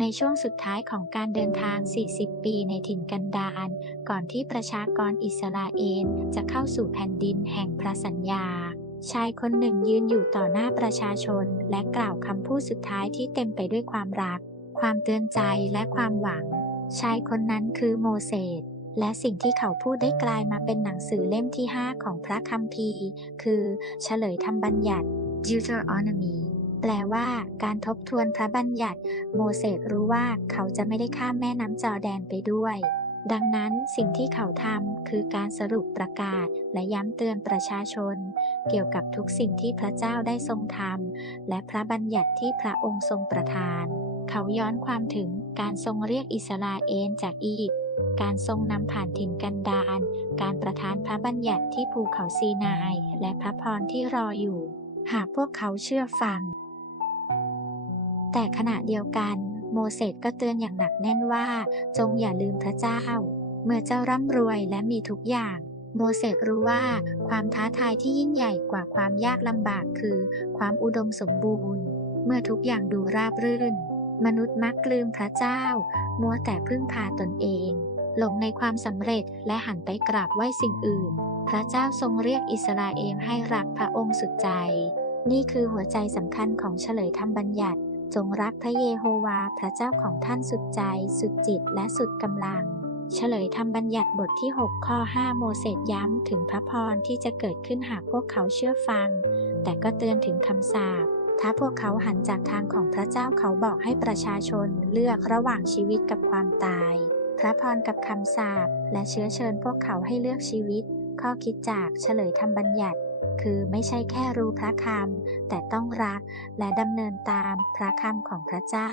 ในช่วงสุดท้ายของการเดินทาง 40 ปีในถิ่นกันดารก่อนที่ประชากรอิสราเอลจะเข้าสู่แผ่นดินแห่งพระสัญญา ชายคนหนึ่งยืนอยู่ต่อหน้าประชาชน และกล่าวคำพูดสุดท้ายที่เต็มไปด้วยความรัก ความเตือนใจและความหวัง ชายคนนั้นคือโมเสสและสิ่งที่เขาพูดได้กลายมาเป็นหนังสือเล่มที่ 5 ของพระคัมภีร์ คือ เฉลยธรรมบัญญัติ Deuteronomy แปลว่าการทบทวนพระบัญญัติ โมเสสรู้ว่าเขาจะไม่ได้ข้ามแม่น้ำจอแดนไปด้วย ดังนั้นสิ่งที่เขาทำคือการสรุปประกาศและย้ำเตือนประชาชน เกี่ยวกับทุกสิ่งที่พระเจ้าได้ทรงทำและพระบัญญัติที่พระองค์ทรงประทาน เขาย้อนความถึงการทรงเรียกอิสราเอลจากอียิปต์การทรงนำผ่านถิ่นกันดารการประทานพระบัญญัติที่ภูเขาซีนาย และพระพรที่รออยู่ หากพวกเขาเชื่อฟัง แต่ขณะเดียวกัน โมเสสก็เตือนอย่างหนักแน่นว่า จงอย่าลืมพระเจ้า เมื่อเจ้าร่ำรวยและมีทุกอย่าง โมเสสรู้ว่าความท้าทายที่ยิ่งใหญ่กว่าความยากลำบากคือ ความอุดมสมบูรณ์ เมื่อทุกอย่างดูราบรื่น มนุษย์มักลืมพระเจ้า มัวแต่พึ่งพาตนเองหลงในความสำเร็จและหันไปกราบไหว้สิ่งอื่น พระเจ้าทรงเรียกอิสราเอลให้รักพระองค์สุดใจ นี่คือหัวใจสำคัญของเฉลยธรรมบัญญัติ จงรักพระเยโฮวาห์พระเจ้าของท่านสุดใจ สุดจิตและสุดกำลัง เฉลยธรรมบัญญัติบทที่ 6 ข้อ 5 โมเสสย้ำถึงพระพรที่จะเกิดขึ้นหากพวกเขาเชื่อฟัง แต่ก็เตือนถึงคำสาปถ้าพวกเขาหันจากทางของพระเจ้าเขาบอกให้ประชาชนเลือกระหว่างชีวิตกับความตาย พระพรกับคำสาปและเชื้อเชิญพวกเขาให้เลือกชีวิต ข้อคิดจากเฉลยธรรมบัญญัติ คือไม่ใช่แค่รู้พระคำแต่ต้องรักและดำเนินตามพระคำของพระเจ้า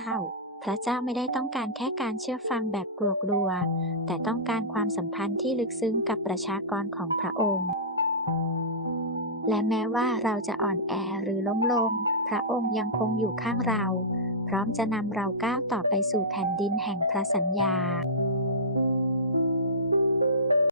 พระเจ้าไม่ได้ต้องการแค่การเชื่อฟังแบบกลัวๆแต่ต้องการความสัมพันธ์ที่ลึกซึ้งกับประชากรของพระองค์ และแม้ว่าเราจะอ่อนแอหรือล้มลง พระองค์ยังคงอยู่ข้างเรา พร้อมจะนำเราก้าวต่อไปสู่แผ่นดินแห่งพระสัญญา